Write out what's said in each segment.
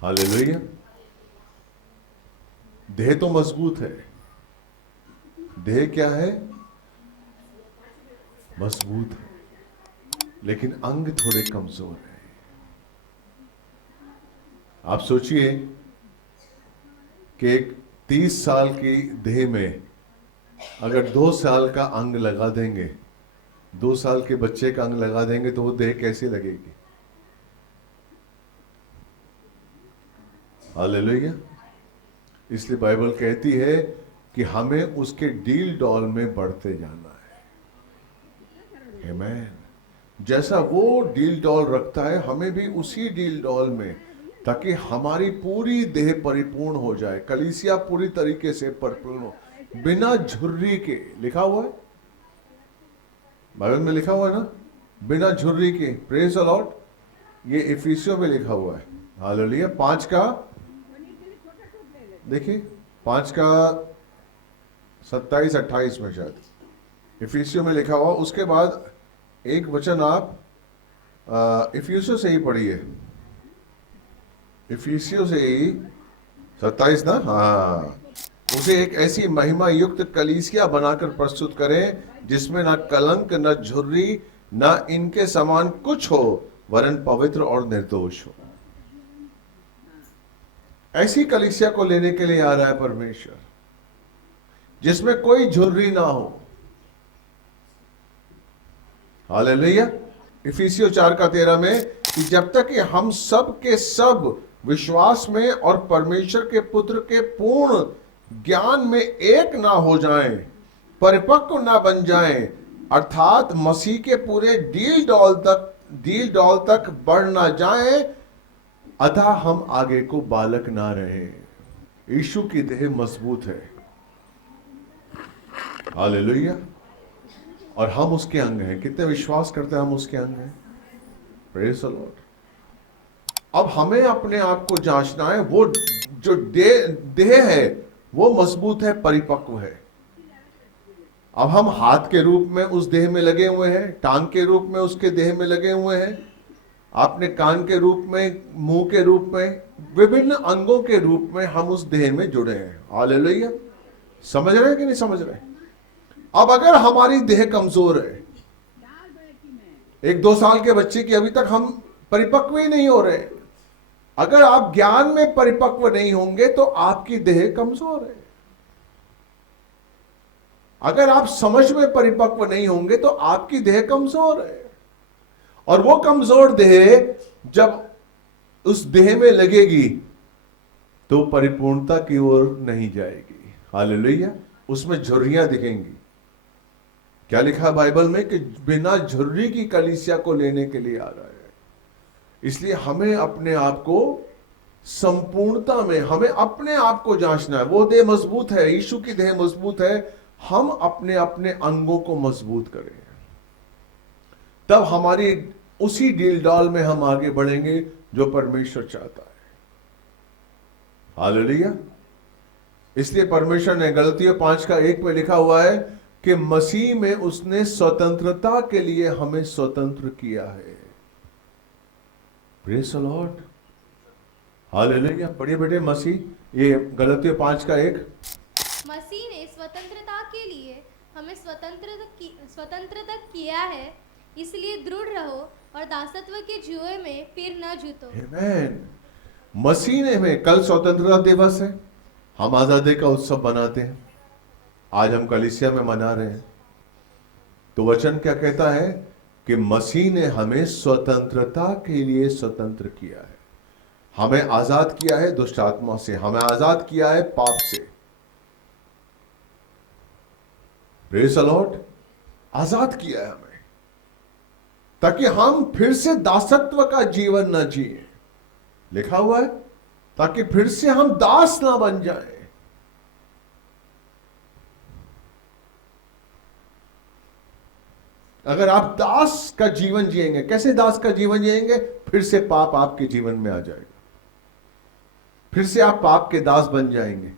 Hallelujah. देह तो मजबूत है, देह क्या है? मजबूत है, लेकिन अंग थोड़े कमजोर है। आप सोचिए कि एक 30 साल की देह में अगर 2 साल का अंग लगा देंगे, 2 साल के बच्चे का अंग लगा देंगे तो वो देह कैसी लगेगी? हालेलुया। इसलिए बाइबल कहती है कि हमें उसके डील डॉल में बढ़ते जाना है। आमीन। जैसा वो डील डॉल रखता है हमें भी उसी डील डॉल में, ताकि हमारी पूरी देह परिपूर्ण हो जाए, कलीसिया पूरी तरीके से परिपूर्ण हो, बिना झुर्री के। लिखा हुआ है बाइबल में, लिखा हुआ है ना, बिना झुर्री के। Praise the Lord. ये इफिसियों में लिखा हुआ है। हालेलुया। 5 का, देखिए 5 का 27-28 में शायद इफिसियों में लिखा हुआ। उसके बाद एक वचन आप इफिसियों से ही पढ़िए, इफिसियों से ही 27 ना, हाँ। उसे एक ऐसी महिमा युक्त कलीसिया बनाकर प्रस्तुत करें जिसमें ना कलंक, ना झुर्री, ना इनके समान कुछ हो, वरन पवित्र और निर्दोष हो। ऐसी कलीसिया को लेने के लिए आ रहा है परमेश्वर, जिसमें कोई झुर्री ना हो। हालेलुया। इफिसियों 4:13 में कि जब तक कि हम सब के सब विश्वास में और परमेश्वर के पुत्र के पूर्ण ज्ञान में एक ना हो जाएं, परिपक्व ना बन जाएं, अर्थात मसीह के पूरे डील डॉल तक बढ़ ना जाएं, अतः हम आगे को बालक ना रहे। यीशु की देह मजबूत है। हालेलुया। और हम उसके अंग हैं। कितने विश्वास करते हैं हम उसके अंग हैं? Praise the Lord. अब हमें अपने आप को जांचना है। वो जो देह है वो मजबूत है, परिपक्व है। अब हम हाथ के रूप में उस देह में लगे हुए हैं, टांग के रूप में उसके देह में लगे हुए हैं, आपने कान के रूप में, मुंह के रूप में, विभिन्न अंगों के रूप में हम उस देह में जुड़े हैं। हालेलुया। समझ रहे हैं कि नहीं समझ रहे? अब अगर हमारी देह कमजोर है, 1-2 साल के बच्चे की अभी तक हम परिपक्व ही नहीं हो रहे, अगर आप ज्ञान में परिपक्व नहीं होंगे तो आपकी देह कमजोर है। अगर आप समझ में परिपक्व नहीं होंगे तो आपकी देह कमजोर है। और वो कमजोर देह जब उस देह में लगेगी तो परिपूर्णता की ओर नहीं जाएगी। हालेलुया। उसमें झुर्रियां दिखेंगी। क्या लिखा है बाइबल में कि बिना झुर्री की कलीसिया को लेने के लिए आ रहा है। इसलिए हमें अपने आप को संपूर्णता में, हमें अपने आप को जांचना है। वो देह मजबूत है, यीशु की देह मजबूत है, हम अपने अपने अंगों को मजबूत करें, तब हमारी उसी डील डॉल में हम आगे बढ़ेंगे जो परमेश्वर चाहता है। हालेलुया। इसलिए परमेश्वर ने गलतियों 5:1 में लिखा हुआ है कि मसीह में उसने स्वतंत्रता के लिए हमें स्वतंत्र किया है। Praise the Lord. हालेलुया। पढ़िए बेटे, मसीह, ये गलतियों 5:1। मसीह ने स्वतंत्रता के लिए हमें स्वतंत्रता किया है, इसलिए दृढ़ रहो और दासत्व के जुए में फिर न जूतो। आमीन। मसीह ने हमें, कल स्वतंत्रता दिवस है, हम आजादी का उत्सव मनाते हैं, आज हम कलीसिया में मना रहे हैं। तो वचन क्या कहता है कि मसीह ने हमें स्वतंत्रता के लिए स्वतंत्र किया है। हमें आजाद किया है दुष्ट आत्मा से, हमें आजाद किया है पाप से। Praise the Lord. आजाद किया है हमें, ताकि हम फिर से दासत्व का जीवन न जिए। लिखा हुआ है ताकि फिर से हम दास ना बन जाएं। अगर आप दास का जीवन जिएंगे, कैसे दास का जीवन जिएंगे? फिर से पाप आपके जीवन में आ जाएगा, फिर से आप पाप के दास बन जाएंगे,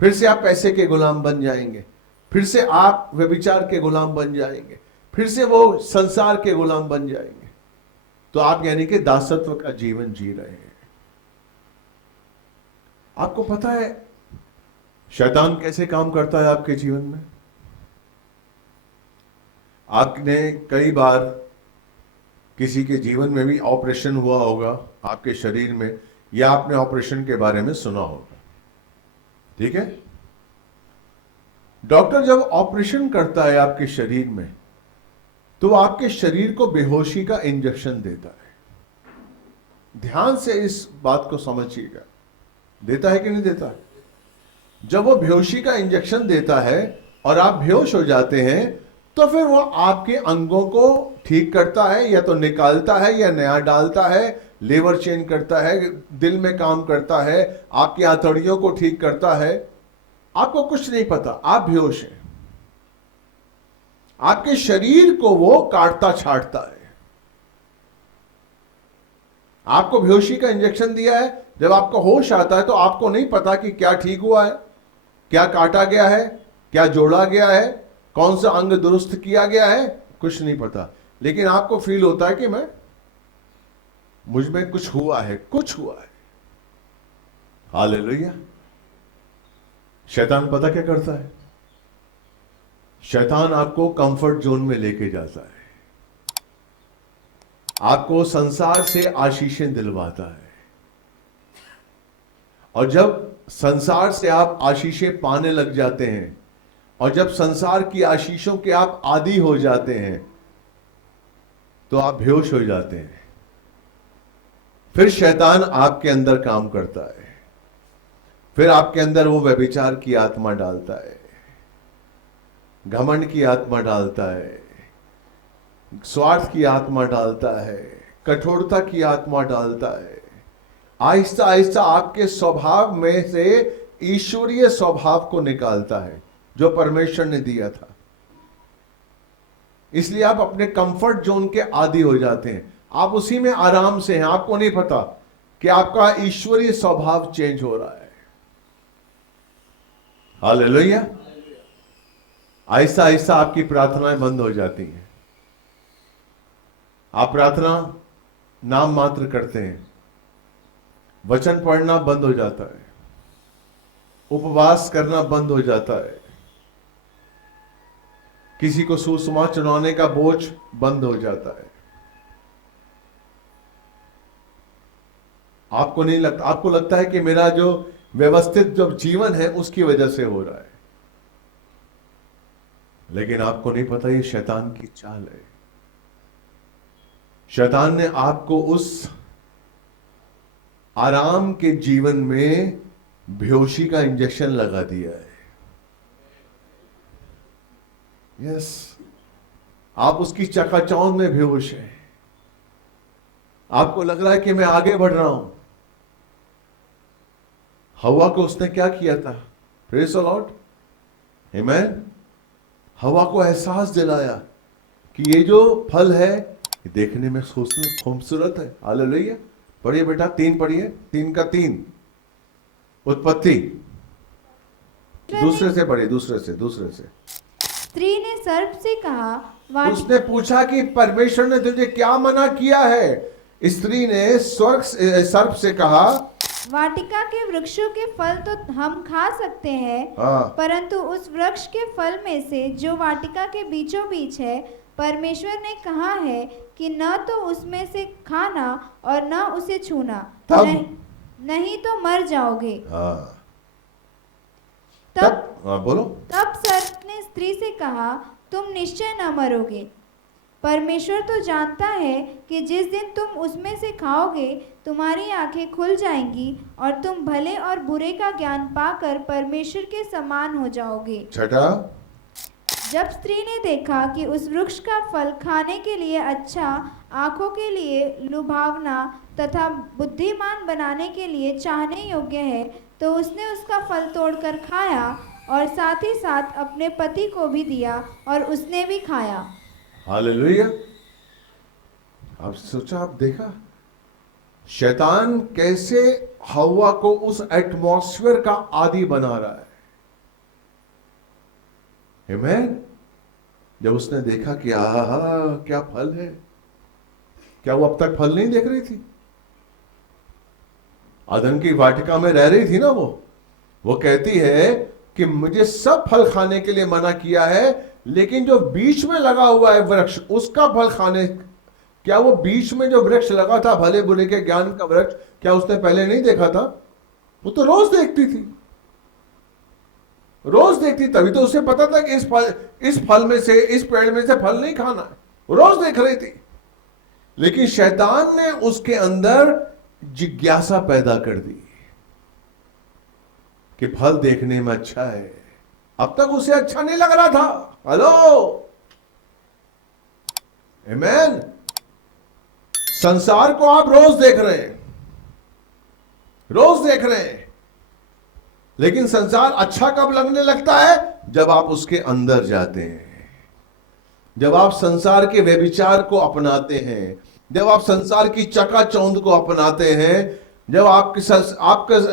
फिर से आप पैसे के गुलाम बन जाएंगे, फिर से आप व्यभिचार के गुलाम बन जाएंगे, फिर से वो संसार के गुलाम बन जाएंगे। तो आप यानी कि दासत्व का जीवन जी रहे हैं। आपको पता है शैतान कैसे काम करता है आपके जीवन में? आपने कई बार किसी के जीवन में भी ऑपरेशन हुआ होगा आपके शरीर में, या आपने ऑपरेशन के बारे में सुना होगा, ठीक है? डॉक्टर जब ऑपरेशन करता है आपके शरीर में तो आपके शरीर को बेहोशी का इंजेक्शन देता है। ध्यान से इस बात को समझिएगा, देता है कि नहीं देता है? जब वो बेहोशी का इंजेक्शन देता है और आप बेहोश हो जाते हैं तो फिर वो आपके अंगों को ठीक करता है, या तो निकालता है या नया डालता है, लेवर चेंज करता है, दिल में काम करता है, आपकी आंतड़ियों को ठीक करता है। आपको कुछ नहीं पता, आप बेहोश हैं। आपके शरीर को वो काटता छाटता है। आपको बेहोशी का इंजेक्शन दिया है, जब आपको होश आता है तो आपको नहीं पता कि क्या ठीक हुआ है, क्या काटा गया है, क्या जोड़ा गया है, कौन सा अंग दुरुस्त किया गया है, कुछ नहीं पता। लेकिन आपको फील होता है कि मुझ में कुछ हुआ है, कुछ हुआ है। हालेलुया। शैतान पता क्या करता है? शैतान आपको कंफर्ट जोन में लेके जाता है, आपको संसार से आशीषें दिलवाता है, और जब संसार से आप आशीषें पाने लग जाते हैं और जब संसार की आशीषों के आप आदी हो जाते हैं तो आप बेहोश हो जाते हैं। फिर शैतान आपके अंदर काम करता है, फिर आपके अंदर वो व्यभिचार की आत्मा डालता है, घमंड की आत्मा डालता है, स्वार्थ की आत्मा डालता है, कठोरता की आत्मा डालता है। आहिस्ता आहिस्ता आपके स्वभाव में से ईश्वरीय स्वभाव को निकालता है जो परमेश्वर ने दिया था। इसलिए आप अपने कंफर्ट जोन के आदी हो जाते हैं, आप उसी में आराम से हैं, आपको नहीं पता कि आपका ईश्वरीय स्वभाव चेंज हो रहा है। हालेलुया। आहिस्ता आहिस्ता आपकी प्रार्थनाएं बंद हो जाती हैं, आप प्रार्थना नाम मात्र करते हैं, वचन पढ़ना बंद हो जाता है, उपवास करना बंद हो जाता है, किसी को सुसमाचार सुनाने का बोझ बंद हो जाता है। आपको नहीं लगता, आपको लगता है कि मेरा जो व्यवस्थित जो जीवन है उसकी वजह से हो रहा है, लेकिन आपको नहीं पता ये शैतान की चाल है। शैतान ने आपको उस आराम के जीवन में बेहोशी का इंजेक्शन लगा दिया है। यस, आप उसकी चकाचौंध में बेहोश हैं, आपको लग रहा है कि मैं आगे बढ़ रहा हूं। हवा को उसने क्या किया था? प्रेज द लॉर्ड, आमेन। हवा को एहसास दिलाया कि ये जो फल है ये देखने में खूबसूरत है। हालेलुया। पढ़िए बेटा, 3 पढ़िए, 3 का 3 उत्पत्ति। दूसरे से पढ़िए, दूसरे से। स्त्री ने सर्प से कहा, उसने पूछा कि परमेश्वर ने तुझे क्या मना किया है? स्त्री ने सर्प से कहा, वाटिका के वृक्षों के फल तो हम खा सकते हैं, हाँ, परंतु उस वृक्ष के फल में से जो वाटिका के बीचों बीच है, परमेश्वर ने कहा है कि न तो उसमें से खाना और न उसे छूना, नहीं तो मर जाओगे। हाँ। तब बोलो। तब सर्प ने स्त्री से कहा, तुम निश्चय न मरोगे। परमेश्वर तो जानता है कि जिस दिन तुम उसमें से खाओगे तुम्हारी आंखें खुल जाएंगी और तुम भले और बुरे का ज्ञान पाकर परमेश्वर के समान हो जाओगे। छठा, जब स्त्री ने देखा कि उस वृक्ष का फल खाने के लिए अच्छा, आंखों के लिए लुभावना तथा बुद्धिमान बनाने के लिए चाहने योग्य है, तो उसने उसका फल तोड़कर खाया और साथ ही साथ अपने पति को भी दिया और उसने भी खाया। हालेलुया। आप सोचा, आप देखा शैतान कैसे हवा को उस एटमॉस्फेयर का आदी बना रहा है। आमेन। जब उसने देखा कि आहा क्या फल है, क्या वो अब तक फल नहीं देख रही थी? अदन की वाटिका में रह रही थी ना, वो कहती है कि मुझे सब फल खाने के लिए मना किया है, लेकिन जो बीच में लगा हुआ है वृक्ष, उसका फल खाने, क्या वो बीच में जो वृक्ष लगा था भले बुरे के ज्ञान का वृक्ष, क्या उसने पहले नहीं देखा था? वो तो रोज देखती थी, रोज देखती, तभी तो उसे पता था कि इस फल में से, इस पेड़ में से फल नहीं खाना है, रोज देख रही थी। लेकिन शैतान ने उसके अंदर जिज्ञासा पैदा कर दी कि फल देखने में अच्छा है। अब तक उसे अच्छा नहीं लग रहा था। हेलो, आमेन। संसार को आप रोज देख रहे हैं, रोज देख रहे हैं, लेकिन संसार अच्छा कब लगने लगता है? जब आप उसके अंदर जाते हैं, जब आप संसार के व्यभिचार को अपनाते हैं, जब आप संसार की चकाचौंध को अपनाते हैं, जब आपके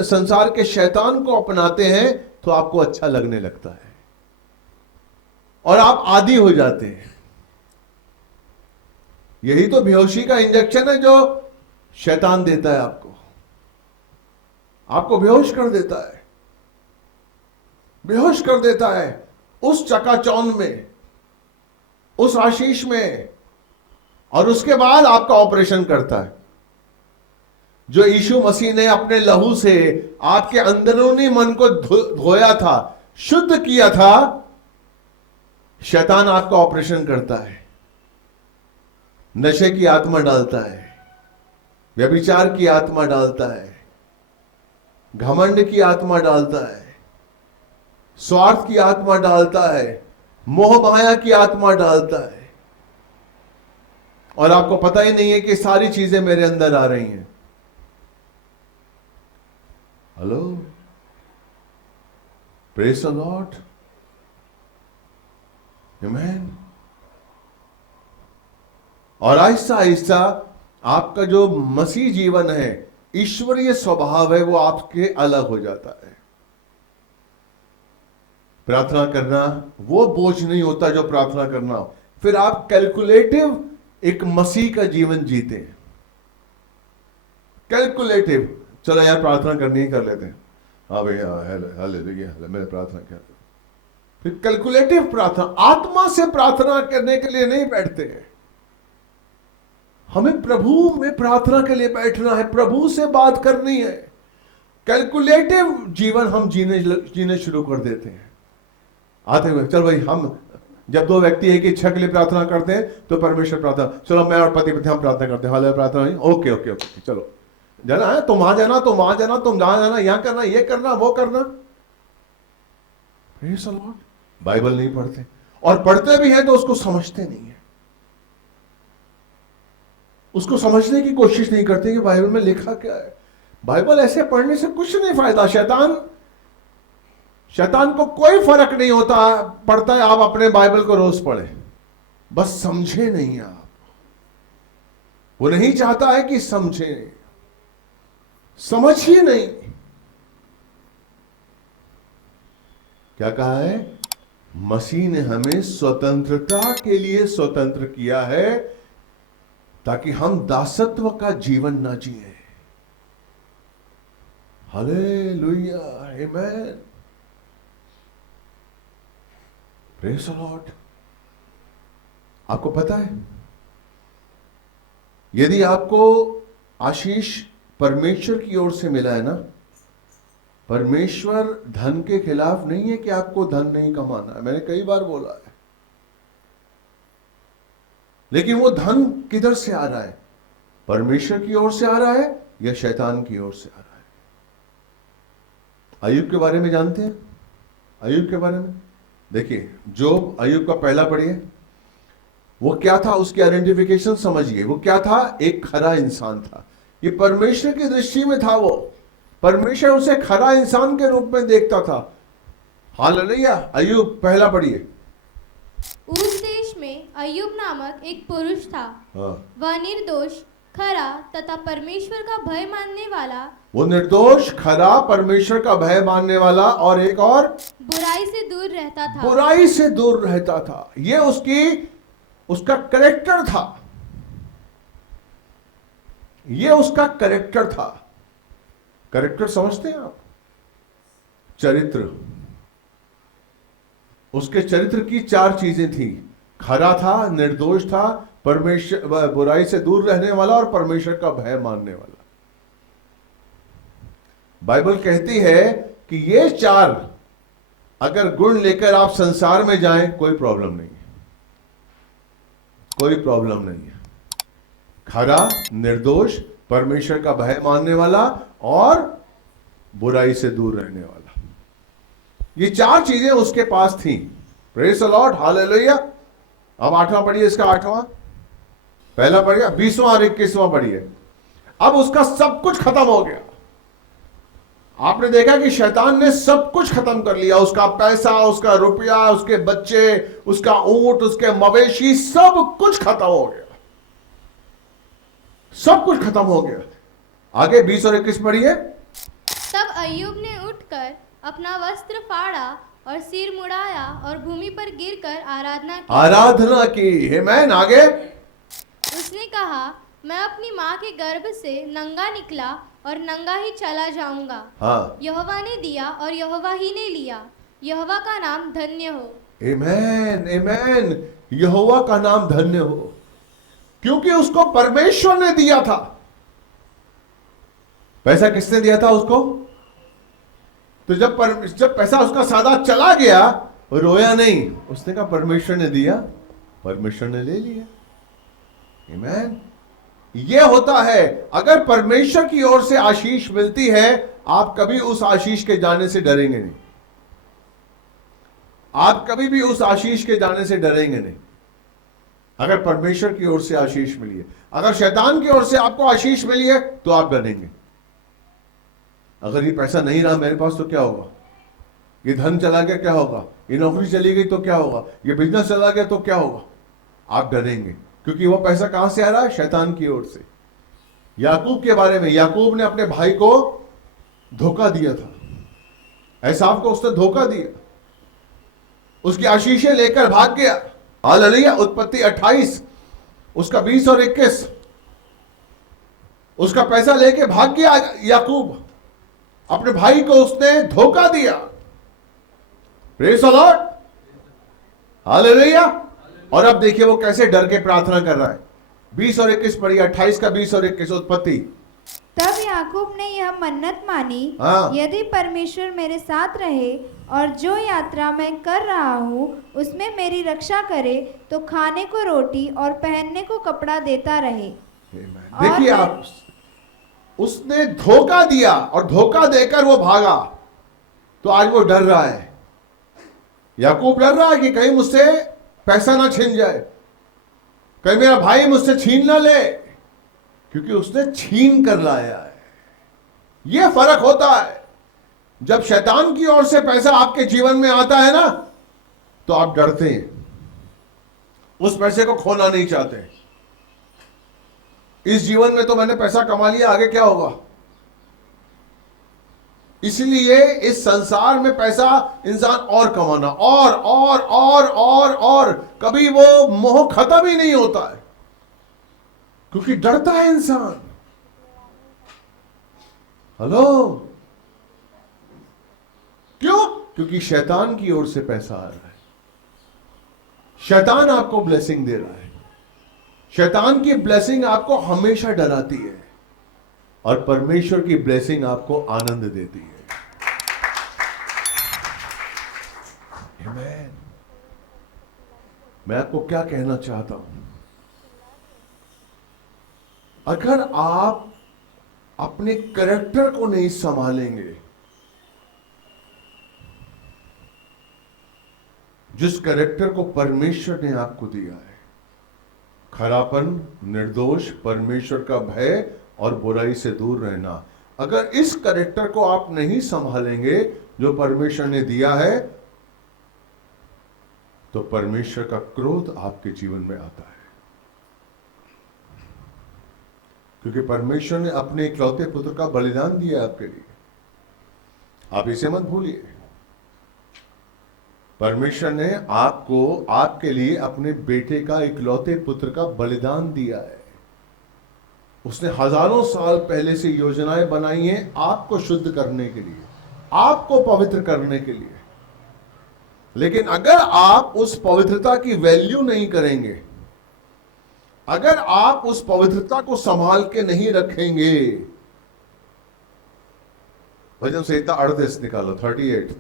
संसार के शैतान को अपनाते हैं, तो आपको अच्छा लगने लगता है और आप आदी हो जाते हैं। यही तो बेहोशी का इंजेक्शन है जो शैतान देता है आपको बेहोश कर देता है, बेहोश कर देता है उस चकाचौंध में, उस आशीष में, और उसके बाद आपका ऑपरेशन करता है। जो यीशु मसीह ने अपने लहू से आपके अंदरूनी मन को धोया था, शुद्ध किया था, शैतान आपका ऑपरेशन करता है, नशे की आत्मा डालता है, व्यभिचार की आत्मा डालता है, घमंड की आत्मा डालता है, स्वार्थ की आत्मा डालता है, मोह माया की आत्मा डालता है, और आपको पता ही नहीं है कि सारी चीजें मेरे अंदर आ रही हैं। हेलो, प्रेज द लॉर्ड, आमेन। और आहिस्ता आहिस्ता आपका जो मसीह जीवन है, ईश्वरीय स्वभाव है, वो आपके अलग हो जाता है। प्रार्थना करना वो बोझ नहीं होता जो प्रार्थना करना हो। फिर आप कैलकुलेटिव एक मसीह का जीवन जीते हैं। कैलकुलेटिव, चलो यार प्रार्थना करनी ही कर लेते हैं, हाँ भैया हालेलुया, मैंने प्रार्थना किया। फिर कैलकुलेटिव प्रार्थना, आत्मा से प्रार्थना करने के लिए नहीं बैठते हैं। हमें प्रभु में प्रार्थना के लिए बैठना है, प्रभु से बात करनी है। कैलकुलेटिव जीवन हम जीने शुरू कर देते हैं। आते हुए चल भाई, हम जब दो व्यक्ति एक इच्छा के लिए प्रार्थना करते हैं तो परमेश्वर प्रार्थना, चलो मैं और पति पत्नी हम प्रार्थना करते हैं, हाले प्रार्थना नहीं, ओके ओके ओके, चलो जाना है, तुम वहां जाना, तुम वहां जाना, तुम जहां जाना, यहां करना, ये करना, वो करना। Praise the Lord. बाइबल नहीं पढ़ते, और पढ़ते भी हैं तो उसको समझते नहीं है, उसको समझने की कोशिश नहीं करते कि बाइबल में लिखा क्या है। बाइबल ऐसे पढ़ने से कुछ नहीं फायदा। शैतान को कोई फर्क नहीं होता पढ़ता है आप अपने बाइबल को रोज पढ़े, बस समझे नहीं आप। वो नहीं चाहता है कि समझे, समझ ही नहीं। क्या कहा है? मसीह ने हमें स्वतंत्रता के लिए स्वतंत्र किया है ताकि हम दासत्व का जीवन ना जिए। Hallelujah, amen, praise the Lord. आपको पता है, यदि आपको आशीष परमेश्वर की ओर से मिला है ना, परमेश्वर धन के खिलाफ नहीं है कि आपको धन नहीं कमाना है, मैंने कई बार बोला है। लेकिन वो धन किधर से आ रहा है? परमेश्वर की ओर से आ रहा है या शैतान की ओर से आ रहा है? अय्यूब के बारे में जानते हैं? अय्यूब के बारे में देखिए, जोब, अय्यूब का पहला पढ़िए। वो क्या था, उसकी आइडेंटिफिकेशन समझिए। वो क्या था? एक खरा इंसान था। ये परमेश्वर की दृष्टि में था, वो परमेश्वर उसे खरा इंसान के रूप में देखता था। हालेलुया। अय्यूब पहला पढ़िए। उस देश में अय्यूब नामक एक पुरुष था। वह निर्दोष, खरा तथा परमेश्वर का भय मानने वाला। वो निर्दोष, खरा, परमेश्वर का भय मानने वाला, और एक और बुराई से दूर रहता था। बुराई से दूर रहता था। ये उसका कैरेक्टर था। ये उसका कैरेक्टर था। कैरेक्टर समझते हैं आप? चरित्र, उसके चरित्र की 4 चीजें थी। खरा था, निर्दोष था, परमेश्वर, बुराई से दूर रहने वाला और परमेश्वर का भय मानने वाला। बाइबल कहती है कि ये 4 अगर गुण लेकर आप संसार में जाएं, कोई प्रॉब्लम नहीं है, कोई प्रॉब्लम नहीं है। खरा, निर्दोष, परमेश्वर का भय मानने वाला और बुराई से दूर रहने वाला। ये 4 चीजें उसके पास थी। Praise the Lord, hallelujah. अब 8वां पढ़िए, इसका 8वां। पहला पढ़िए, 20वां और 21वां पढ़िए। अब उसका सब कुछ खत्म हो गया। आपने देखा कि शैतान ने सब कुछ खत्म कर लिया। उसका पैसा, उसका रुपया, उसके बच्चे, उसका ऊंट, उसके मवेशी, सब कुछ खत्म हो गया। सब कुछ खत्म हो गया। आगे 20 और 21 पढ़िए। तब अय्यूब ने उठकर अपना वस्त्र फाड़ा और सिर मुड़ाया और भूमि पर गिरकर आराधना की। आमेन। आगे उसने कहा, मैं अपनी माँ के गर्भ से नंगा निकला और नंगा ही चला जाऊंगा। हाँ, यहोवा ने दिया और यहोवा ही ने लिया। यहोवा का नाम धन्य हो। आमेन, आमेन। यहोवा का नाम धन्य हो, क्योंकि उसको परमेश्वर ने दिया था। पैसा किसने दिया था उसको? तो जब पैसा उसका सादा चला गया, रोया नहीं, उसने कहा परमेश्वर ने दिया, परमेश्वर ने ले लिया। आमेन। ये होता है, अगर परमेश्वर की ओर से आशीष मिलती है, आप कभी उस आशीष के जाने से डरेंगे नहीं। आप कभी भी उस आशीष के जाने से डरेंगे नहीं, अगर परमेश्वर की ओर से आशीष मिली है। अगर शैतान की ओर से आपको आशीष मिली है तो आप डरेंगे। अगर ये पैसा नहीं रहा मेरे पास तो क्या होगा, ये धन चला गया क्या होगा, ये नौकरी चली गई तो क्या होगा, ये बिजनेस चला गया तो क्या होगा, आप डरेंगे, क्योंकि वो पैसा कहां से आ रहा है? शैतान की ओर से। याकूब के बारे में, याकूब ने अपने भाई को धोखा दिया था, एसाव को उसने धोखा दिया, उसकी आशीषें लेकर भाग गया। हालेलुया। उत्पत्ति 28 उसका 20 और 21, उसका पैसा लेके भाग गया याकूब, अपने भाई को उसने धोखा दिया। Praise the Lord, hallelujah. और अब देखिए वो कैसे डर के प्रार्थना कर रहा है। 20 और 21 पढ़िए, 28 का 20 और 21 उत्पत्ति। तब याकूब ने यह मन्नत मानी, हाँ। यदि परमेश्वर मेरे साथ रहे और जो यात्रा मैं कर रहा हूँ उसमें मेरी रक्षा करे, तो खाने को रोटी और पहनने को कपड़ा देता रहे। देखिए आप, उसने धोखा दिया और धोखा देकर वो भागा, तो आज वो डर रहा है। याकूब डर रहा है कि कहीं मुझसे पैसा ना छीन जाए, कहीं मेरा भाई मुझसे छीन ना ले, क्योंकि उसने छीन कर लाया है। यह फर्क होता है, जब शैतान की ओर से पैसा आपके जीवन में आता है ना, तो आप डरते हैं, उस पैसे को खोना नहीं चाहते। इस जीवन में तो मैंने पैसा कमा लिया, आगे क्या होगा? इसलिए इस संसार में पैसा इंसान और कमाना, और कभी वो मोह खत्म ही नहीं होता है, क्योंकि डरता है इंसान। हेलो, क्यों? क्योंकि शैतान की ओर से पैसा आ रहा है, शैतान आपको ब्लेसिंग दे रहा है। शैतान की ब्लेसिंग आपको हमेशा डराती है, और परमेश्वर की ब्लेसिंग आपको आनंद देती है। आमीन। मैं आपको क्या कहना चाहता हूं, अगर आप अपने कैरेक्टर को नहीं संभालेंगे, जिस कैरेक्टर को परमेश्वर ने आपको दिया है, खरापन, निर्दोष, परमेश्वर का भय और बुराई से दूर रहना, अगर इस कैरेक्टर को आप नहीं संभालेंगे जो परमेश्वर ने दिया है, तो परमेश्वर का क्रोध आपके जीवन में आता है। क्योंकि परमेश्वर ने अपने इकलौते पुत्र का बलिदान दिया आपके लिए, आप इसे मत भूलिए। परमेश्वर ने आपको, आपके लिए अपने बेटे का, इकलौते पुत्र का बलिदान दिया है। उसने हजारों साल पहले से योजनाएं बनाई हैं आपको शुद्ध करने के लिए, आपको पवित्र करने के लिए। लेकिन अगर आप उस पवित्रता की वैल्यू नहीं करेंगे, अगर आप उस पवित्रता को संभाल के नहीं रखेंगे, भजन संहिता 38 निकालो 38,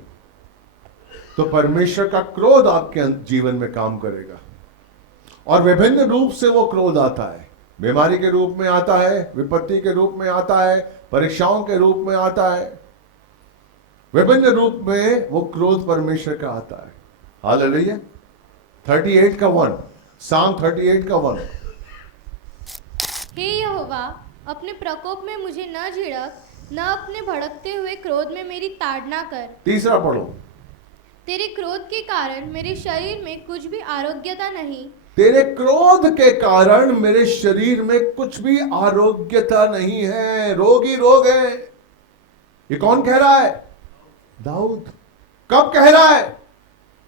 तो परमेश्वर का क्रोध आपके जीवन में काम करेगा। और विभिन्न रूप से वो क्रोध आता है, बीमारी के रूप में आता है, विपत्ति के रूप में आता है, परीक्षाओं के रूप में आता है, विभिन्न रूप में वो क्रोध परमेश्वर का आता है। हालेलुया। 38 का 1, साम 38 का 1। हे यहोवा, अपने प्रकोप में मुझे न झिड़क, न अपने भड़कते हुए क्रोध में मेरी ताड़ना कर। तीसरा पढ़ो। तेरे क्रोध के कारण मेरे शरीर में कुछ भी आरोग्यता नहीं। तेरे क्रोध के कारण मेरे शरीर में कुछ भी आरोग्यता नहीं है, रोग ही रोग है। ये कौन कह रहा है? दाऊद। कब कह रहा है?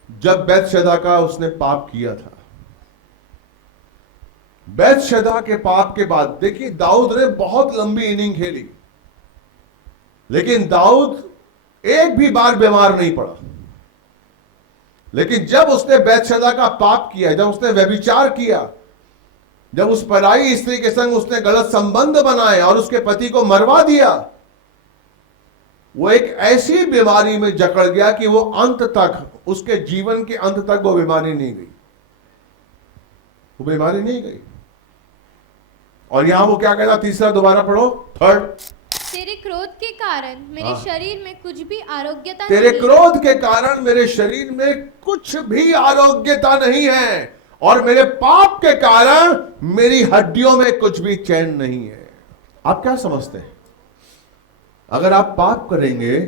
जब बैतशेबा का उसने पाप किया था। बैतशेबा के पाप के बाद देखिए, दाऊद ने बहुत लंबी इनिंग खेली, लेकिन दाऊद एक भी बार बीमार नहीं पड़ा। लेकिन जब उसने बैतशेबा का पाप किया, जब उसने व्यभिचार किया, जब उस पराई स्त्री के संग उसने गलत संबंध बनाए और उसके पति को मरवा दिया, वो एक ऐसी बीमारी में जकड़ गया कि वो अंत तक, उसके जीवन के अंत तक वो बीमारी नहीं गई, वो बीमारी नहीं गई। और यहां वो क्या कहता? तीसरा दोबारा पढ़ो, 3। तेरे क्रोध के कारण मेरे शरीर में कुछ भी आरोग्यता तेरे नहीं। क्रोध के कारण मेरे शरीर में कुछ भी आरोग्यता नहीं है, और मेरे पाप के कारण मेरी हड्डियों में कुछ भी चैन नहीं है। आप क्या समझते हैं? अगर आप पाप करेंगे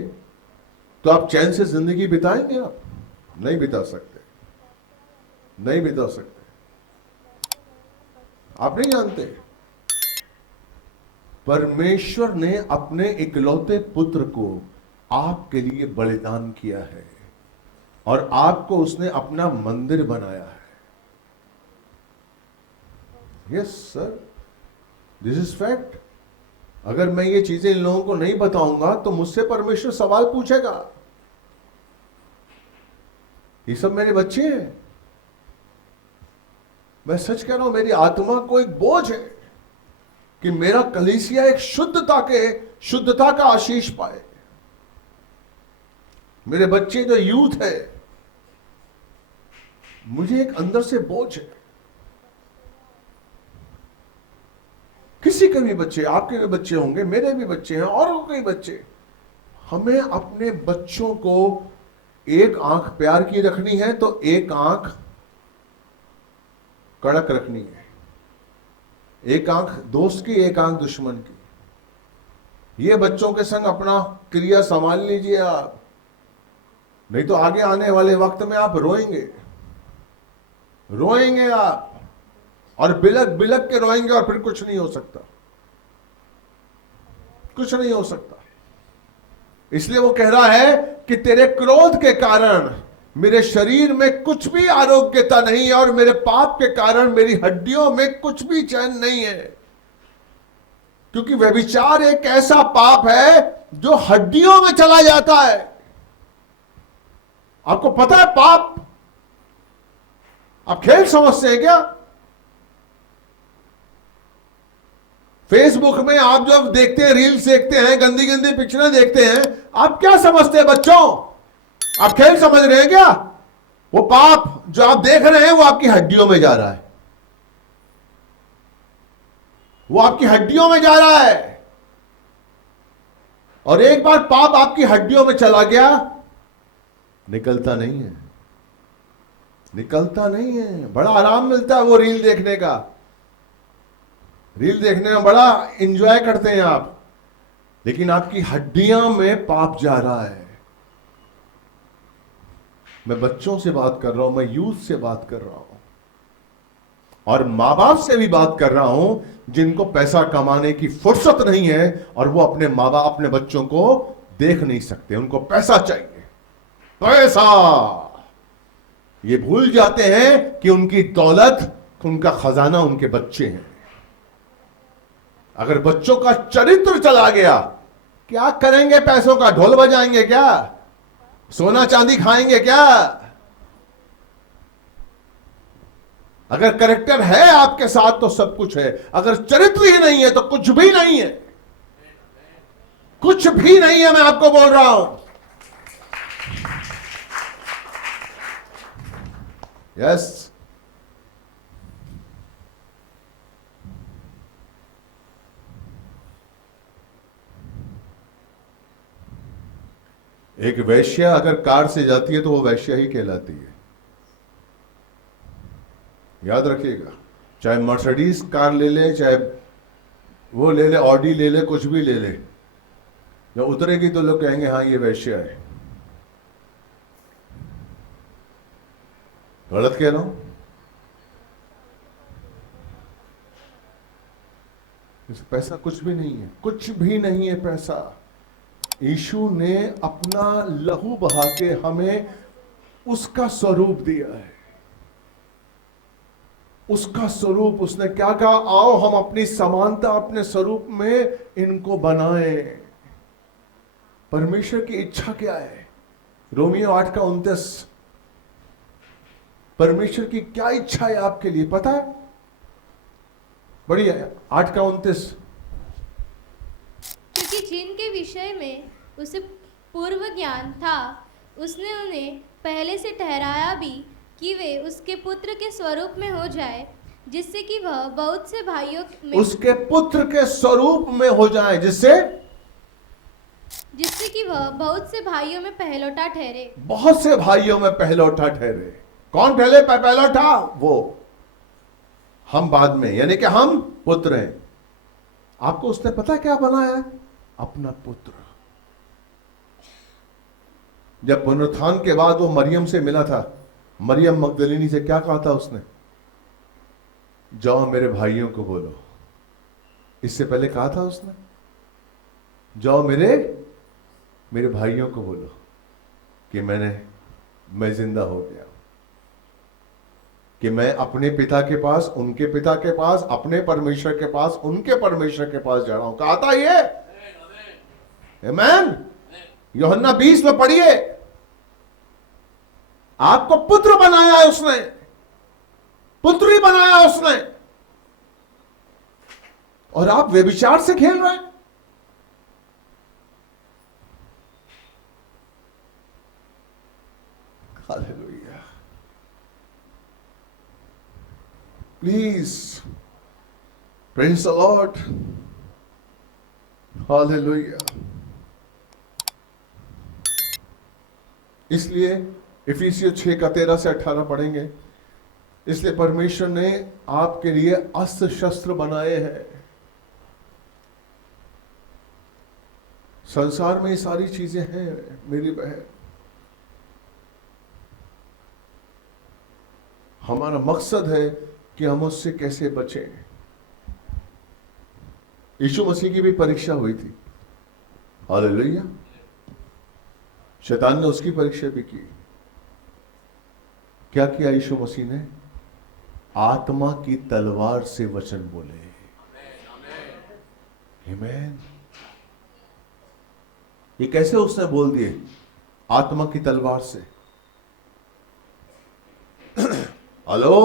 तो आप चैन से जिंदगी बिताएंगे? आप नहीं बिता सकते, नहीं बिता सकते। आप नहीं जानते, परमेश्वर ने अपने इकलौते पुत्र को आपके लिए बलिदान किया है, और आपको उसने अपना मंदिर बनाया है। Yes sir, this is fact. अगर मैं ये चीजें इन लोगों को नहीं बताऊंगा तो मुझसे परमेश्वर सवाल पूछेगा। ये सब मेरे बच्चे हैं। मैं सच कह रहा हूं, मेरी आत्मा को एक बोझ है कि मेरा कलीसिया एक शुद्धता का आशीष पाए। मेरे बच्चे जो यूथ है, मुझे एक अंदर से बोझ है। किसी के भी बच्चे, आपके भी बच्चे होंगे, मेरे भी बच्चे हैं, और कई बच्चे। हमें अपने बच्चों को एक आंख प्यार की रखनी है तो एक आंख कड़क रखनी है। एक आंख दोस्त की, एक आंख दुश्मन की। ये बच्चों के संग अपना क्रिया संभाल लीजिए आप, नहीं तो आगे आने वाले वक्त में आप रोएंगे, रोएंगे आप, और बिलक बिलक के रोएंगे, और फिर कुछ नहीं हो सकता, कुछ नहीं हो सकता। इसलिए वो कह रहा है कि तेरे क्रोध के कारण मेरे शरीर में कुछ भी आरोग्यता नहीं है, और मेरे पाप के कारण मेरी हड्डियों में कुछ भी चैन नहीं है। क्योंकि व्यभिचार एक ऐसा पाप है जो हड्डियों में चला जाता है। आपको पता है पाप, आप खेल समझते हैं क्या? फेसबुक में आप जब देखते हैं, रील्स देखते हैं, गंदी गंदी पिक्चरें देखते हैं, आप क्या समझते हैं बच्चों? आप खेल समझ रहे हैं क्या? वो पाप जो आप देख रहे हैं वो आपकी हड्डियों में जा रहा है, वो आपकी हड्डियों में जा रहा है। और एक बार पाप आपकी हड्डियों में चला गया, निकलता नहीं है, निकलता नहीं है। बड़ा आराम मिलता है वो रील देखने का, रील देखने में बड़ा एंजॉय करते हैं आप, लेकिन आपकी हड्डियों में पाप जा रहा है। मैं बच्चों से बात कर रहा हूं, मैं यूथ से बात कर रहा हूं, और मां बाप से भी बात कर रहा हूं जिनको पैसा कमाने की फुर्सत नहीं है, और वो अपने मां बाप, अपने बच्चों को देख नहीं सकते, उनको पैसा चाहिए, पैसा। ये भूल जाते हैं कि उनकी दौलत, उनका खजाना उनके बच्चे हैं। अगर बच्चों का चरित्र चला गया, क्या करेंगे? पैसों का ढोल बजाएंगे क्या? सोना चांदी खाएंगे क्या? अगर करेक्टर है आपके साथ तो सब कुछ है, अगर चरित्र ही नहीं है तो कुछ भी नहीं है। कुछ भी नहीं है, मैं आपको बोल रहा हूं। यस, एक वैश्या अगर कार से जाती है तो वो वैश्या ही कहलाती है, याद रखिएगा। चाहे मर्सिडीज कार ले ले, चाहे वो ले ले, ऑडी ले ले, कुछ भी ले ले, जब उतरेगी तो लोग कहेंगे हाँ ये वैश्या है। गलत कह रहा हूं? पैसा कुछ भी नहीं है, कुछ भी नहीं है पैसा। यीशु ने अपना लहू बहा के हमें उसका स्वरूप दिया है। उसका स्वरूप, उसने क्या कहा? आओ हम अपनी समानता, अपने स्वरूप में इनको बनाएं। परमेश्वर की इच्छा क्या है? रोमियो 8:29। परमेश्वर की क्या इच्छा है आपके लिए पता है? बढ़िया, 8:29। क्योंकि जिनके विषय में उसे पूर्व ज्ञान था, उसने उन्हें पहले से ठहराया भी कि वे उसके पुत्र के स्वरूप में हो जाए, जिससे कि वह बहुत से भाइयों में उसके पुत्र के स्वरूप में हो जाए, जिससे कि वह बहुत से भाइयों में पहलौठा ठहरे। बहुत से भाइयों में पहलौठा ठहरे। कौन ठहरे पहलौठा? वो हम बाद में, यानी कि हम पुत्र हैं। आपको उसने पता क्या बनाया? अपना पुत्र। जब पुनरुत्थान के बाद वो मरियम से मिला था, मरियम मगदलिनी से क्या कहा था उसने? जाओ मेरे भाइयों को बोलो। इससे पहले कहा था उसने, जाओ मेरे भाइयों को बोलो कि मैं जिंदा हो गया, कि मैं अपने पिता के पास, उनके पिता के पास, अपने परमेश्वर के पास, उनके परमेश्वर के पास जा रहा हूं। कहा था ये? आमीन। यूहन्ना 20 में पढ़िए। आपको पुत्र बनाया है उसने, पुत्री बनाया उसने, और आप व्यभिचार से खेल रहे हैं। Hallelujah. Please praise the Lord. Hallelujah. इसलिए इफिसियों 6:13 से 18 पढ़ेंगे। इसलिए परमेश्वर ने आपके लिए अस्त्र शस्त्र बनाए हैं। संसार में ये सारी चीजें हैं मेरी बहन। हमारा मकसद है कि हम उससे कैसे बचें। यीशु मसीह की भी परीक्षा हुई थी। हालेलुया। शैतान ने उसकी परीक्षा भी की। क्या किया यीशु मसीह ने? आत्मा की तलवार से वचन बोले। आमीन। ये कैसे उसने बोल दिए? आत्मा की तलवार से। हेलो,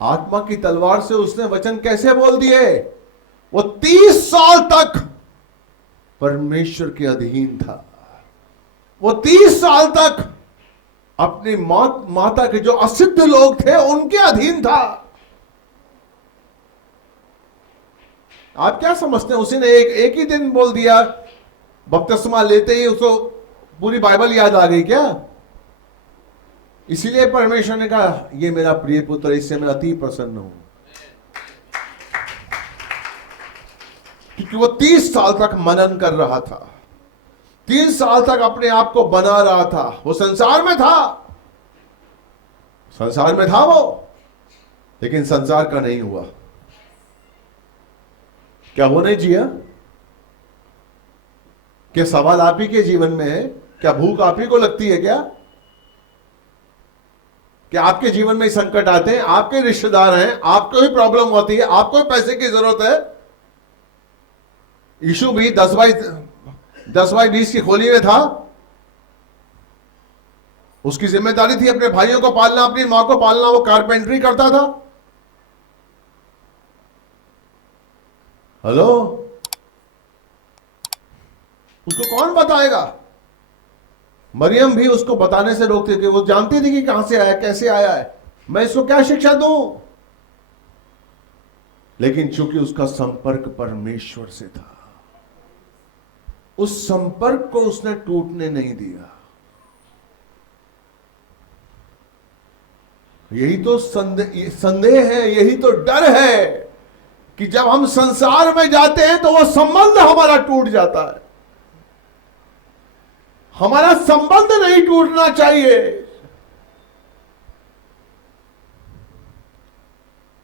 आत्मा की तलवार से उसने वचन कैसे बोल दिए? वो 30 साल तक परमेश्वर के अधीन था। वो 30 साल तक अपनी माता के जो असिद्ध लोग थे उनके अधीन था। आप क्या समझते हैं? उसी ने एक ही दिन बोल दिया, बपतिस्मा लेते ही उसको पूरी बाइबल याद आ गई क्या? इसीलिए परमेश्वर ने कहा ये मेरा प्रिय पुत्र, इससे मैं अति प्रसन्न हूं। क्योंकि वो 30 साल तक मनन कर रहा था, 3 साल तक अपने आप को बना रहा था। वो संसार में था वो, लेकिन संसार का नहीं हुआ। क्या वो नहीं जिया? क्या सवाल आप ही के जीवन में है? क्या भूख आप ही को लगती है क्या? क्या आपके जीवन में संकट आते हैं? आपके रिश्तेदार हैं, आपको ही प्रॉब्लम होती है, आपको ही पैसे की जरूरत है, यीशु भी 10/20 की खोली में था। उसकी जिम्मेदारी थी अपने भाइयों को पालना, अपनी मां को पालना। वो कारपेंटरी करता था। हेलो, उसको कौन बताएगा? मरियम भी उसको बताने से रोकती थी। वो जानती थी कि कहां से आया, कैसे आया है, मैं इसको क्या शिक्षा दूं। लेकिन चूंकि उसका संपर्क परमेश्वर से था, उस संपर्क को उसने टूटने नहीं दिया। यही तो संदेह है, यही तो डर है कि जब हम संसार में जाते हैं तो वो संबंध हमारा टूट जाता है। हमारा संबंध नहीं टूटना चाहिए।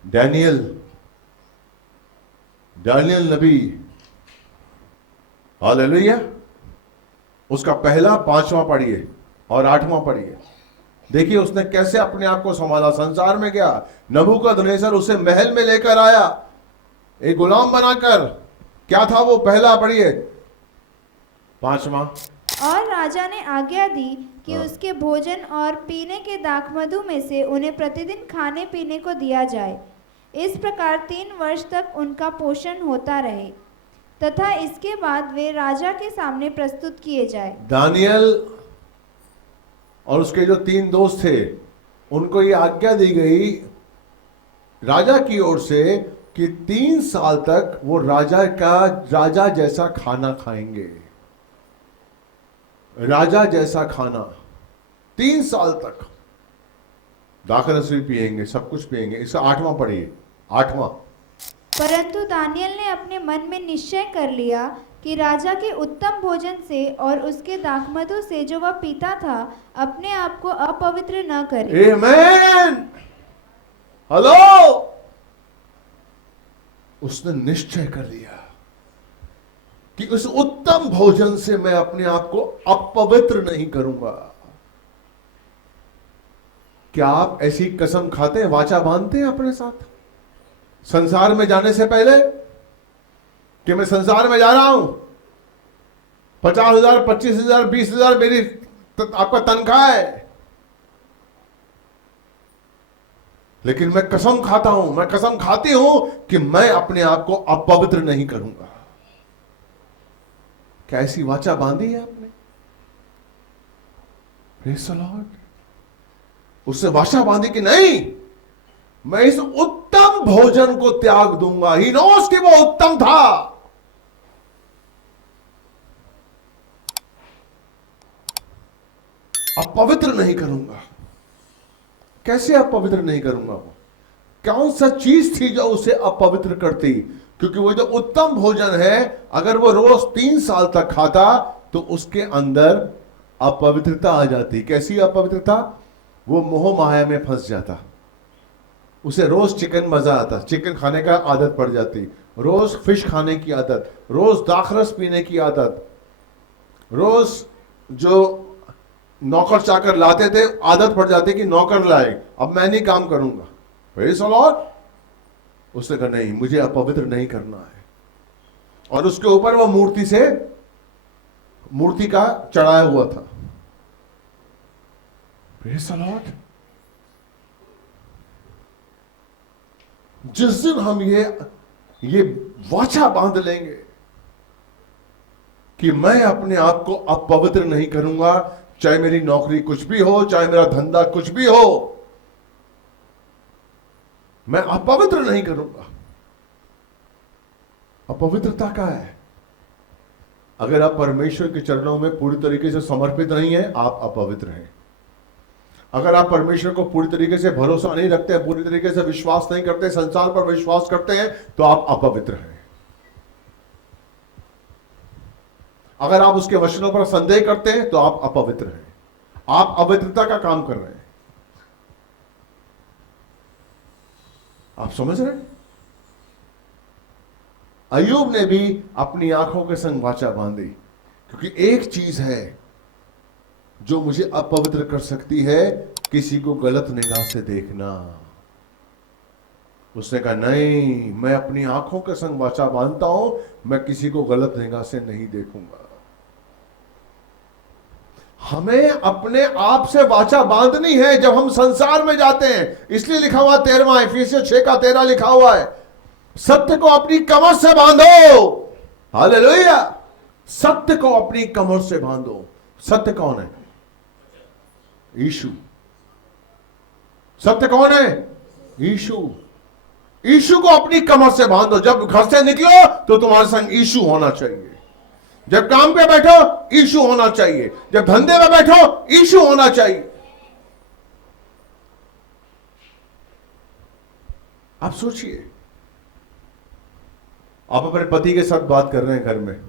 डैनियल नबी, हालेलुया, उसका पहला 5वां पढ़िए और 8वां पढ़िए। देखिए उसने कैसे अपने आप को संभाला। संसार में गया, नबूकदनेस्सर उसे महल में लेकर आया एक गुलाम बनाकर। क्या था वो? पहला पढ़िए 5वां। और राजा ने आज्ञा दी कि उसके भोजन और पीने के दाखमधु में से उन्हें प्रतिदिन खाने पीने को दिया जाए। इस प्रकार 3 वर्ष तक उनका पोषण होता रहे तथा इसके बाद वे राजा के सामने प्रस्तुत किए जाए। दानियल और उसके जो 3 दोस्त थे, उनको ये आज्ञा दी गई राजा की ओर से कि 3 साल तक वो राजा जैसा खाना खाएंगे। राजा जैसा खाना 3 साल तक, दाखरस भी पिएंगे, सब कुछ पिएंगे। इसका 8वां पढ़िए, 8वां। परंतु दानियल ने अपने मन में निश्चय कर लिया कि राजा के उत्तम भोजन से और उसके दाखमधु से जो वह पीता था अपने आप को अपवित्र न करे। आमेन। हेलो, उसने निश्चय कर लिया कि उस उत्तम भोजन से मैं अपने आप को अपवित्र नहीं करूंगा। क्या आप ऐसी कसम खाते हैं, वाचा बांधते हैं अपने साथ संसार में जाने से पहले कि मैं संसार में जा रहा हूं, 50,000, 25,000, 20,000 मेरी आपका तनख्वाह है, लेकिन मैं कसम खाता हूं, मैं कसम खाती हूं कि मैं अपने आप को अपवित्र नहीं करूंगा। क्या ऐसी वाचा बांधी है आपने? Praise the Lord. उससे वाचा बांधी कि नहीं, मैं इस उत्तम भोजन को त्याग दूंगा। ही नोस कि वो उत्तम था। अपवित्र नहीं करूंगा। कैसे अपवित्र नहीं करूंगा? वो कौन सा चीज थी जो उसे अपवित्र करती? क्योंकि वो जो उत्तम भोजन है, अगर वो रोज 3 साल तक खाता तो उसके अंदर अपवित्रता आ जाती। कैसी अपवित्रता? वो मोह माया में फंस जाता। उसे रोज चिकन मजा आता, चिकन खाने का आदत पड़ जाती, रोज फिश खाने की आदत, रोज दाखरस पीने की आदत, रोज जो नौकर चाकर लाते थे आदत पड़ जाती कि नौकर लाए, अब मैं नहीं काम करूंगा। Praise the Lord. उसने कहा नहीं, मुझे अपवित्र नहीं करना है। और उसके ऊपर वो मूर्ति का चढ़ाया हुआ था। Praise the Lord. जिस दिन हम ये वाचा बांध लेंगे कि मैं अपने आप को अपवित्र नहीं करूंगा, चाहे मेरी नौकरी कुछ भी हो, चाहे मेरा धंधा कुछ भी हो, मैं अपवित्र नहीं करूंगा। अपवित्रता क्या है? अगर आप परमेश्वर के चरणों में पूरी तरीके से समर्पित नहीं है, आप अपवित्र हैं। अगर आप परमेश्वर को पूरी तरीके से भरोसा नहीं रखते, पूरी तरीके से विश्वास नहीं करते, संसार पर विश्वास करते हैं, तो आप अपवित्र हैं। अगर आप उसके वचनों पर संदेह करते हैं तो आप अपवित्र हैं। आप अवित्रता का काम कर रहे हैं। आप समझ रहे हैं? अय्यूब ने भी अपनी आंखों के संग वाचा बांधी, क्योंकि एक चीज है जो मुझे अपवित्र कर सकती है, किसी को गलत निगाह से देखना। उसने कहा नहीं, मैं अपनी आंखों के संग वाचा बांधता हूं, मैं किसी को गलत निगाह से नहीं देखूंगा। हमें अपने आप से वाचा बांधनी है जब हम संसार में जाते हैं। इसलिए लिखा हुआ 13वां इफिसियों 6:13 लिखा हुआ है, सत्य को अपनी कमर से बांधो। हालेलुया। सत्य को अपनी कमर से बांधो। सत्य कौन है? यीशु। सत्य कौन है? यीशु। यीशु को अपनी कमर से बांधो। जब घर से निकलो तो तुम्हारे संग यीशु होना चाहिए। जब काम पे बैठो यीशु होना चाहिए। जब धंधे में बैठो यीशु होना चाहिए। आप सोचिए, आप अपने पति के साथ बात कर रहे हैं घर में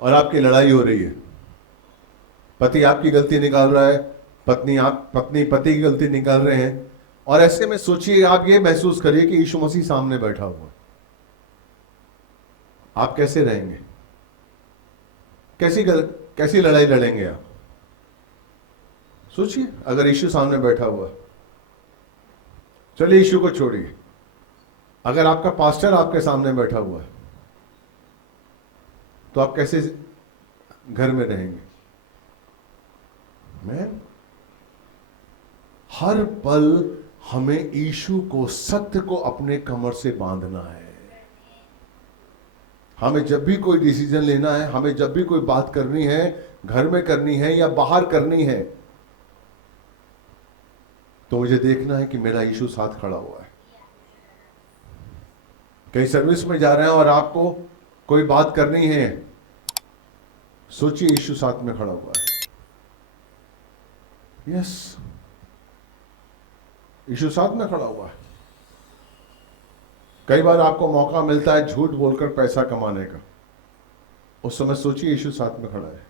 और आपकी लड़ाई हो रही है। पति आपकी गलती निकाल रहा है, पत्नी पति की गलती निकाल रहे हैं, और ऐसे में सोचिए, आप ये महसूस करिए कि यीशु मसीह सामने बैठा हुआ है। आप कैसे रहेंगे? कैसी लड़ाई लड़ेंगे आप? सोचिए, अगर यीशु सामने बैठा हुआ। चलिए यीशु को छोड़िए, अगर आपका पास्टर आपके सामने बैठा हुआ है तो आप कैसे घर में रहेंगे? हर पल हमें यीशु को, सत्य को अपने कमर से बांधना है। हमें जब भी कोई डिसीजन लेना है, हमें जब भी कोई बात करनी है, घर में करनी है या बाहर करनी है, तो मुझे देखना है कि मेरा यीशु साथ खड़ा हुआ है। कहीं सर्विस में जा रहे हैं और आपको कोई बात करनी है, सोचिए यीशु साथ में खड़ा हुआ है। यस, यीशु साथ में खड़ा हुआ है। कई बार आपको मौका मिलता है झूठ बोलकर पैसा कमाने का, उस समय सोचिए यीशु साथ में खड़ा है।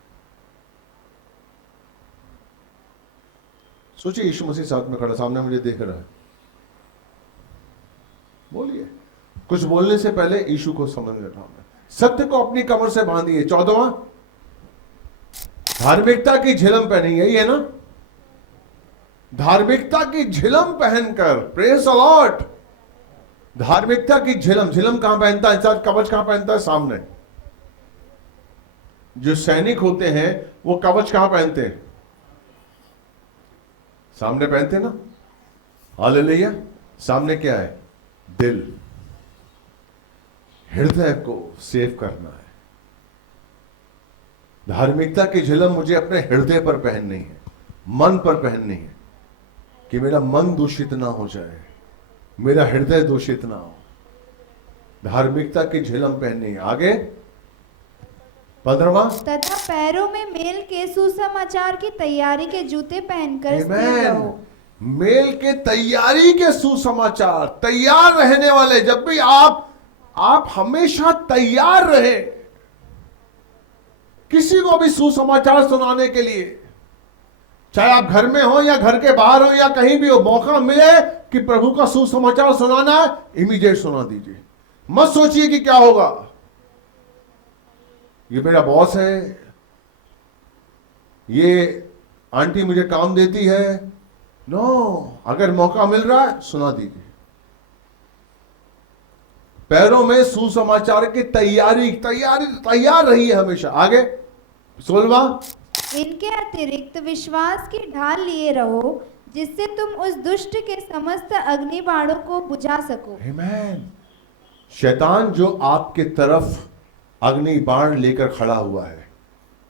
सोचिए यीशु मसीह साथ में खड़ा, सामने मुझे देख रहा है। बोलिए, कुछ बोलने से पहले यीशु को समझ रहा हूं। सत्य को अपनी कमर से बांधिए। 14वां, धार्मिकता की झिलम पहनी, यही है ना? धार्मिकता की झिलम पहनकर, प्रेज द लॉर्ड। धार्मिकता की झिलम। झिलम कहां पहनता है इंसान? कवच कहां पहनता है? सामने। जो सैनिक होते हैं वो कवच कहां पहनते हैं? सामने पहनते ना। हालेलुया। सामने क्या है? दिल, हृदय को सेव करना है। धार्मिकता की झिलम मुझे अपने हृदय पर पहननी है, मन पर पहननी है, कि मेरा मन दूषित ना हो जाए, मेरा हृदय दूषित ना हो। धार्मिकता की झिलम पहननी है। आगे 15वां, तथा पैरों में मेल के सुसमाचार की तैयारी के जूते पहनकर स्थिर रहो। मेल के तैयारी के सुसमाचार, तैयार रहने वाले। जब भी आप हमेशा तैयार रहे किसी को भी सुसमाचार सुनाने के लिए, चाहे आप घर में हो या घर के बाहर हो या कहीं भी हो, मौका मिले कि प्रभु का सुसमाचार सुनाना है, इमीडिएट सुना दीजिए। मत सोचिए कि क्या होगा, ये मेरा बॉस है, ये आंटी मुझे काम देती है। नो, अगर मौका मिल रहा है सुना दीजिए। पैरों में सुसमाचार की तैयार रही है हमेशा। आगे 16वां, इनके अतिरिक्त विश्वास की ढाल लिए रहो, जिससे तुम उस दुष्ट के समस्त अग्नि बाणों को बुझा सको। आमीन। शैतान जो आपके तरफ अग्नि बाण लेकर खड़ा हुआ है,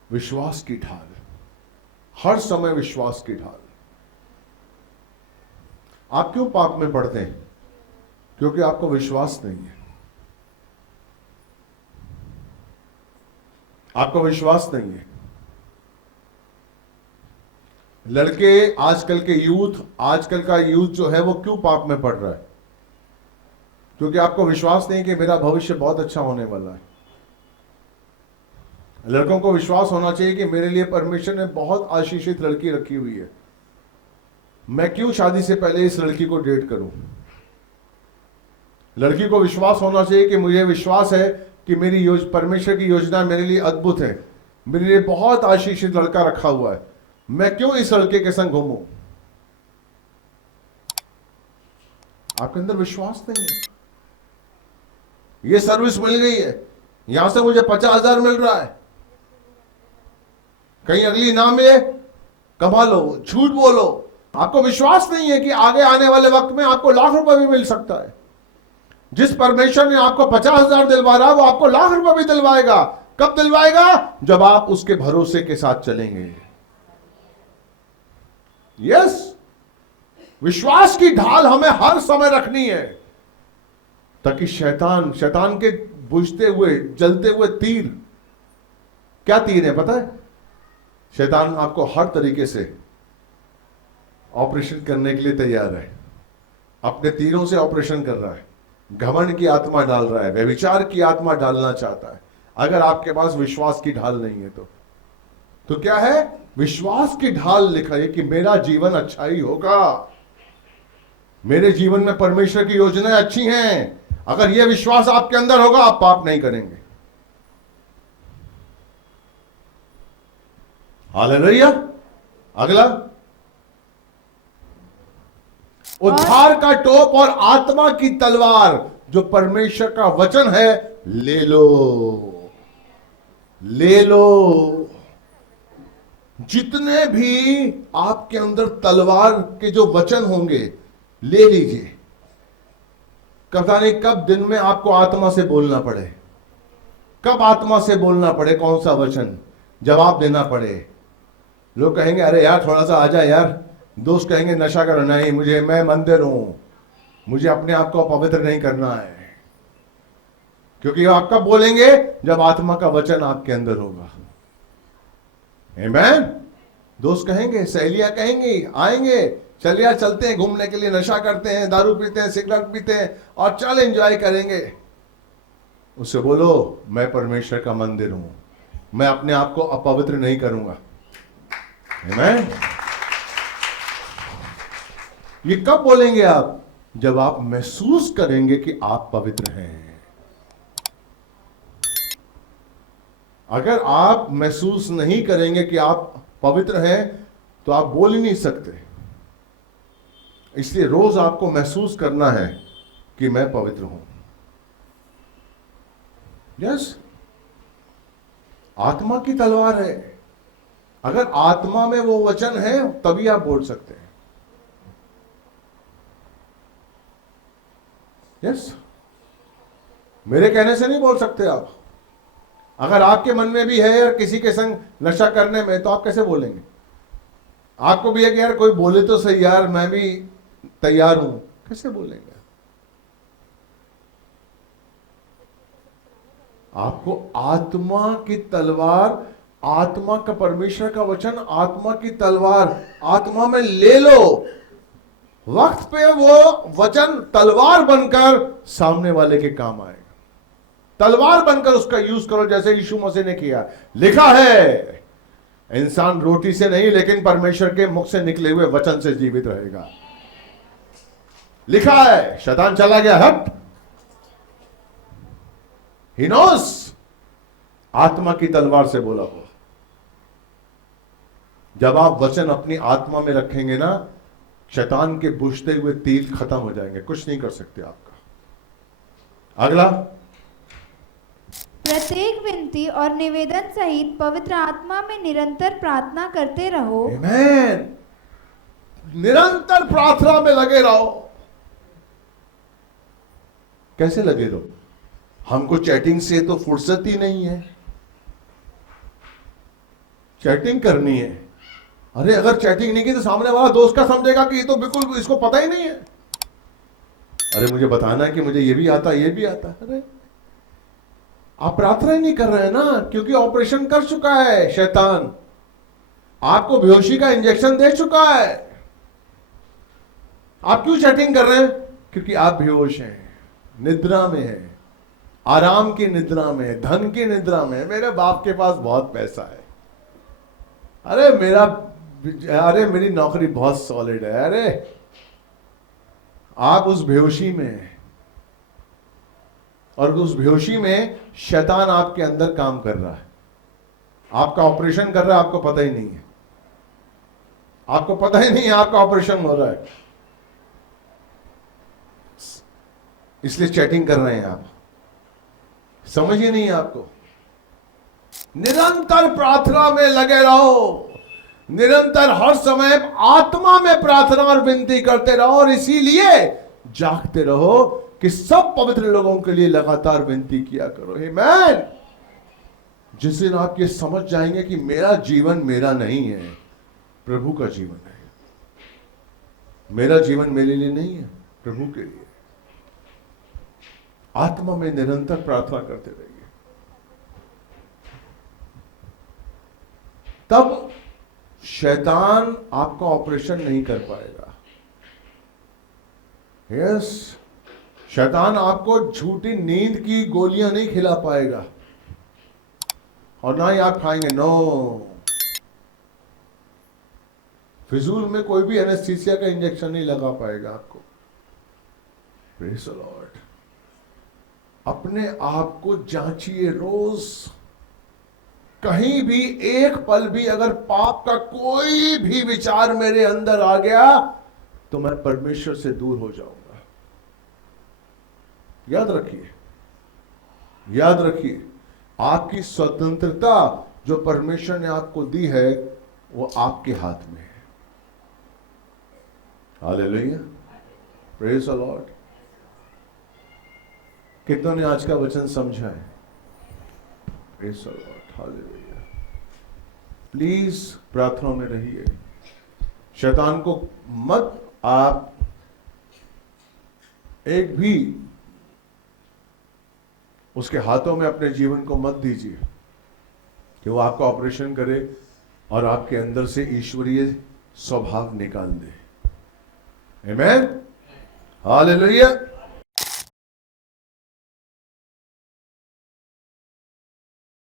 विश्वास की ढाल, हर समय विश्वास की ढाल। आप क्यों पाप में पड़ते हैं? क्योंकि आपको विश्वास नहीं है। आपको विश्वास नहीं है। लड़के, आजकल का यूथ जो है वो क्यों पाप में पड़ रहा है? क्योंकि आपको विश्वास नहीं कि मेरा भविष्य बहुत अच्छा होने वाला है। लड़कों को विश्वास होना चाहिए कि मेरे लिए परमेश्वर ने बहुत आशीषित लड़की रखी हुई है, मैं क्यों शादी से पहले इस लड़की को डेट करूं। लड़की को विश्वास होना चाहिए कि मुझे विश्वास है कि मेरी परमेश्वर की योजना मेरे लिए अद्भुत है, मेरे लिए बहुत आशीषित लड़का रखा हुआ है, मैं क्यों इस लड़के के संग घूमूं। आपके अंदर विश्वास नहीं है। ये सर्विस मिल गई है, यहां से मुझे 50,000 मिल रहा है, कहीं अगली ना मिले, कमा लो, झूठ बोलो। आपको विश्वास नहीं है कि आगे आने वाले वक्त में आपको लाख रुपए भी मिल सकता है। जिस परमेश्वर ने आपको 50,000 दिलवा रहा है, वो आपको लाख रुपए भी दिलवाएगा। कब दिलवाएगा? जब आप उसके भरोसे के साथ चलेंगे। यस, विश्वास की ढाल हमें हर समय रखनी है, ताकि शैतान के बुझते हुए जलते हुए तीर, क्या तीर है पता है? शैतान आपको हर तरीके से ऑपरेशन करने के लिए तैयार है, अपने तीरों से ऑपरेशन कर रहा है, घमंड की आत्मा डाल रहा है, व्यभिचार की आत्मा डालना चाहता है। अगर आपके पास विश्वास की ढाल नहीं है तो क्या है? विश्वास की ढाल लिखा है कि मेरा जीवन अच्छा ही होगा, मेरे जीवन में परमेश्वर की योजनाएं अच्छी हैं। अगर यह विश्वास आपके अंदर होगा, आप पाप नहीं करेंगे। हालेलुया। अगला, उद्धार का टोप और आत्मा की तलवार जो परमेश्वर का वचन है, ले लो, ले लो। जितने भी आपके अंदर तलवार के जो वचन होंगे, ले लीजिए। पता नहीं कब दिन में आपको आत्मा से बोलना पड़े, कब आत्मा से बोलना पड़े, कौन सा वचन जवाब देना पड़े। लोग कहेंगे अरे यार थोड़ा सा आ जा यार, दोस्त कहेंगे नशा करो, नहीं मैं मंदिर हूं, मुझे अपने आप को पवित्र नहीं करना है। क्योंकि आप कब बोलेंगे? जब आत्मा का वचन आपके अंदर होगा। आमीन। दोस्त कहेंगे, सहेलियां कहेंगी, आएंगे, चल यार चलते हैं घूमने के लिए, नशा करते हैं, दारू पीते हैं, सिगरेट पीते हैं और चल एंजॉय करेंगे। उससे बोलो मैं परमेश्वर का मंदिर हूं, मैं अपने आप को अपवित्र नहीं करूंगा। आमीन। ये कब बोलेंगे आप? जब आप महसूस करेंगे कि आप पवित्र हैं। अगर आप महसूस नहीं करेंगे कि आप पवित्र हैं तो आप बोल ही नहीं सकते। इसलिए रोज आपको महसूस करना है कि मैं पवित्र हूं। यस, आत्मा की तलवार है। अगर आत्मा में वो वचन है तभी आप बोल सकते हैं। यस, मेरे कहने से नहीं बोल सकते आप। अगर आपके मन में भी है यार किसी के संग नशा करने में, तो आप कैसे बोलेंगे? आपको भी है कि यार कोई बोले तो सही यार, मैं भी तैयार हूं, कैसे बोलेंगे? आपको आत्मा की तलवार, आत्मा का, परमेश्वर का वचन आत्मा की तलवार आत्मा में ले लो। वक्त पे वो वचन तलवार बनकर सामने वाले के काम आएगा। तलवार बनकर उसका यूज करो, जैसे यीशु मसीह ने किया। लिखा है इंसान रोटी से नहीं लेकिन परमेश्वर के मुख से निकले हुए वचन से जीवित रहेगा। लिखा है, शैतान चला गया, हट। ही नोस, आत्मा की तलवार से बोला हुआ। जब आप वचन अपनी आत्मा में रखेंगे ना, शैतान के बुझते हुए तीर खत्म हो जाएंगे, कुछ नहीं कर सकते आपका। अगला, प्रत्येक विनती और निवेदन सहित पवित्र आत्मा में निरंतर प्रार्थना करते रहो। आमीन। निरंतर प्रार्थना में लगे रहो। कैसे लगे रहो? हमको चैटिंग से तो फुर्सत ही नहीं है, चैटिंग करनी है। अरे अगर चैटिंग नहीं की तो सामने वाला दोस्त का समझेगा कि ये तो बिल्कुल इसको पता ही नहीं है। अरे मुझे बताना है कि मुझे ये भी आता, ये भी आता। अरे आप प्रार्थना ही नहीं कर रहे हैं ना, क्योंकि ऑपरेशन कर चुका है शैतान, आपको बेहोशी का इंजेक्शन दे चुका है। आप क्यों चैटिंग कर रहे हैं? क्योंकि आप बेहोश हैं, निद्रा में हैं, आराम की निद्रा में, धन की निद्रा में। मेरे बाप के पास बहुत पैसा है, अरे मेरी नौकरी बहुत सॉलिड है। अरे आप उस बेहोशी में हैं, और उस बेहोशी में शैतान आपके अंदर काम कर रहा है, आपका ऑपरेशन कर रहा है, आपको पता ही नहीं है। आपको पता ही नहीं है आपका ऑपरेशन हो रहा है। इसलिए चैटिंग कर रहे हैं आप, समझ ही नहीं है आपको। निरंतर प्रार्थना में लगे रहो, निरंतर हर समय आत्मा में प्रार्थना और विनती करते रहो, और इसीलिए जागते रहो कि सब पवित्र लोगों के लिए लगातार विनती किया करो। आमीन। जिस दिन आप ये समझ जाएंगे कि मेरा जीवन मेरा नहीं है, प्रभु का जीवन है, मेरा जीवन मेरे लिए नहीं है, प्रभु के लिए, आत्मा में निरंतर प्रार्थना करते रहिए, तब शैतान आपका ऑपरेशन नहीं कर पाएगा। यस, शैतान आपको झूठी नींद की गोलियां नहीं खिला पाएगा, और ना ही आप खाएंगे। नो, फिजूल में कोई भी एनेस्थीसिया का इंजेक्शन नहीं लगा पाएगा आपको। Praise the Lord. अपने आप को जांचिए रोज, कहीं भी एक पल भी अगर पाप का कोई भी विचार मेरे अंदर आ गया तो मैं परमेश्वर से दूर हो जाऊंगा। याद रखिए, याद रखिए, आपकी स्वतंत्रता जो परमेश्वर ने आपको दी है वो आपके हाथ में है। Hallelujah, praise the Lord. कितनों ने आज का वचन समझा है? Praise the Lord, hallelujah. Please प्रार्थना में रहिए, शैतान को मत आप एक भी उसके हाथों में अपने जीवन को मत दीजिए कि वो आपका ऑपरेशन करे और आपके अंदर से ईश्वरीय स्वभाव निकाल दे। आमीन, हालेलुया।